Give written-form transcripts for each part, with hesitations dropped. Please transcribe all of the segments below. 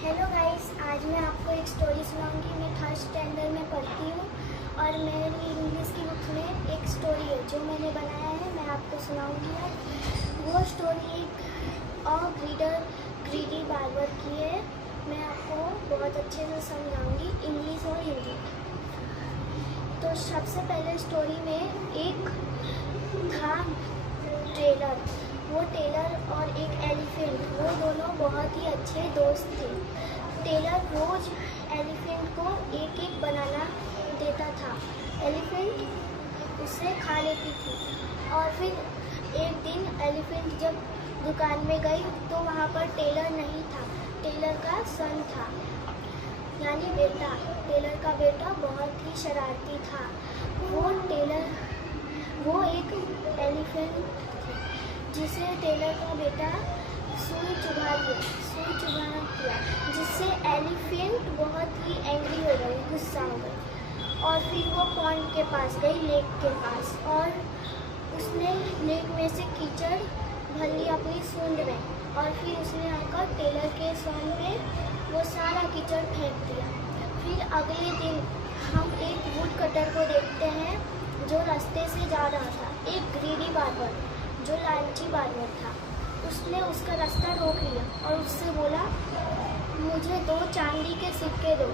Hello guys, आज मैं आपको एक स्टोरी सुनाऊंगी। मैं थर्ड स्टैंडर्ड में पढ़ती हूँ और मेरी इंग्लिश की बुक में एक स्टोरी है जो मैंने बनाया है, मैं आपको सुनाऊंगी आज। वो स्टोरी एक और ग्रीडी बार्बर की है। मैं आपको बहुत अच्छे से समझाऊंगी, इंग्लिश और हिंदी। तो सबसे पहले स्टोरी में एक था टेलर। वो टेलर और एक एलिफेंट, वो दोनों बहुत ही अच्छे दोस्त थे। टेलर रोज एलिफेंट को एक एक बनाना देता था। एलिफेंट उसे खा लेती थी। और फिर एक दिन एलिफेंट जब दुकान में गई तो वहाँ पर टेलर नहीं था, टेलर का सन था, यानी बेटा। टेलर का बेटा बहुत ही शरारती था। वो एक एलिफेंट थी जिसे टेलर का बेटा सुई चुभा दिया, जिससे एलिफेंट बहुत ही एंग्री हो गई, गुस्सा हो गई। और फिर वो पॉन्ड के पास गई, लेक के पास, और उसने लेक में से कीचड़ भर ली अपनी सूंड में। और फिर उसने आकर टेलर के सर में वो सारा कीचड़ फेंक दिया। फिर अगले दिन हम एक वुड कटर को देखते हैं जो रास्ते से जा रहा था। एक ग्रीडी बार्बर जो लालची बार्बर था, उसने उसका रास्ता रोक लिया और उससे बोला, मुझे 2 चांदी के सिक्के दो।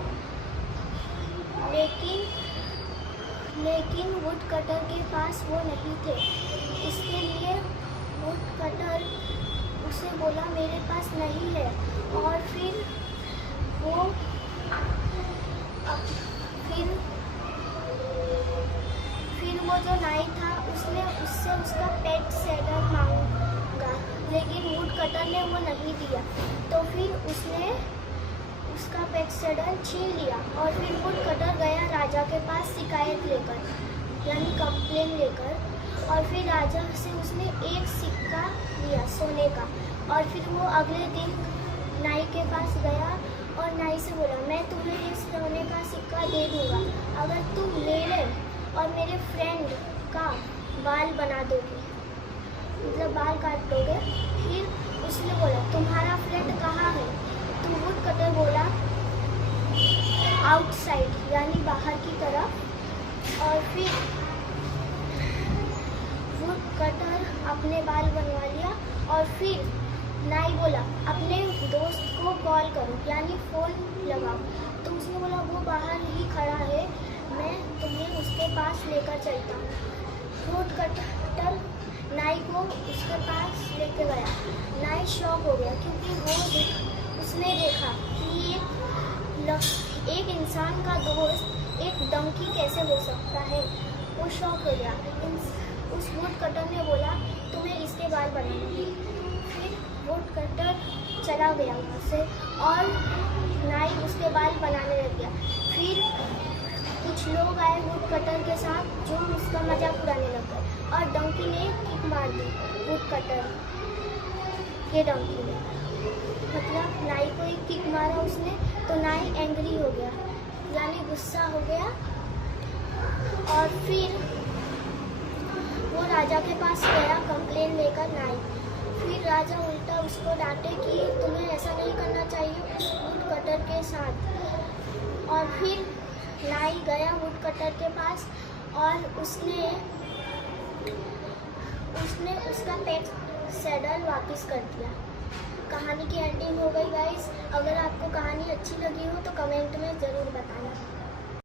लेकिन वुड कटर के पास वो नहीं थे। इसके लिए वुड कटर उसे बोला, मेरे पास नहीं है। और फिर वो जो नाई था उसने उससे उसका पेट सैडल मांगा, लेकिन वुड कटर ने वो नहीं दिया। तो फिर उसने उसका पेट सैडल छीन लिया। और फिर वुड कटर गया राजा के पास शिकायत लेकर, यानी कंप्लेन लेकर। और फिर राजा से उसने एक सिक्का लिया सोने का। और फिर वो अगले दिन नाई के पास गया और नाई से बोला, मैं तुम्हें इस सोने का सिक्का दे दूँगा अगर तुम ले ले और मेरे फ्रेंड का बाल बना दोगे, मतलब बाल काट दोगे। फिर उसने बोला, तुम्हारा फ्रेंड कहाँ है? तो वुड कटर बोला, आउटसाइड, यानी बाहर की तरफ। और फिर वुड कटर अपने बाल बनवा लिया। और फिर नाई बोला, अपने दोस्त को कॉल करो, यानी फ़ोन लगाओ। तो उसने बोला, वो बाहर ही खड़ा है, मैं तुम्हें उसके पास लेकर चलता हूँ। वुड कटर नाई को उसके पास लेके गया। नाई शॉक हो गया क्योंकि उसने देखा कि एक इंसान का दोस्त एक डंकी कैसे हो सकता है। वो शॉक हो गया। उस वुड कटर ने बोला, तुम्हें इसके बाल बनाएंगे। फिर वुड कटर चला गया वहाँ से और नाई उसके बाल बनाने लग गया। फिर कुछ लोग आए वुड कटर के साथ जो उसका मजाक उड़ाने लग गए और डंकी ने किक मार दी वुड कटर के डंकी ने, मतलब नाई को एक किक मारा उसने। तो नाई एंग्री हो गया, यानी गुस्सा हो गया। और फिर वो राजा के पास गया कंप्लेन लेकर नाई। फिर राजा उल्टा उसको डांटे कि तुम्हें ऐसा नहीं करना चाहिए उस वुड कटर के साथ। और फिर नाई गया वुड कटर के पास और उसने उसका पेट सैडल वापस कर दिया। कहानी की एंडिंग हो गई गाइस। अगर आपको कहानी अच्छी लगी हो तो कमेंट में ज़रूर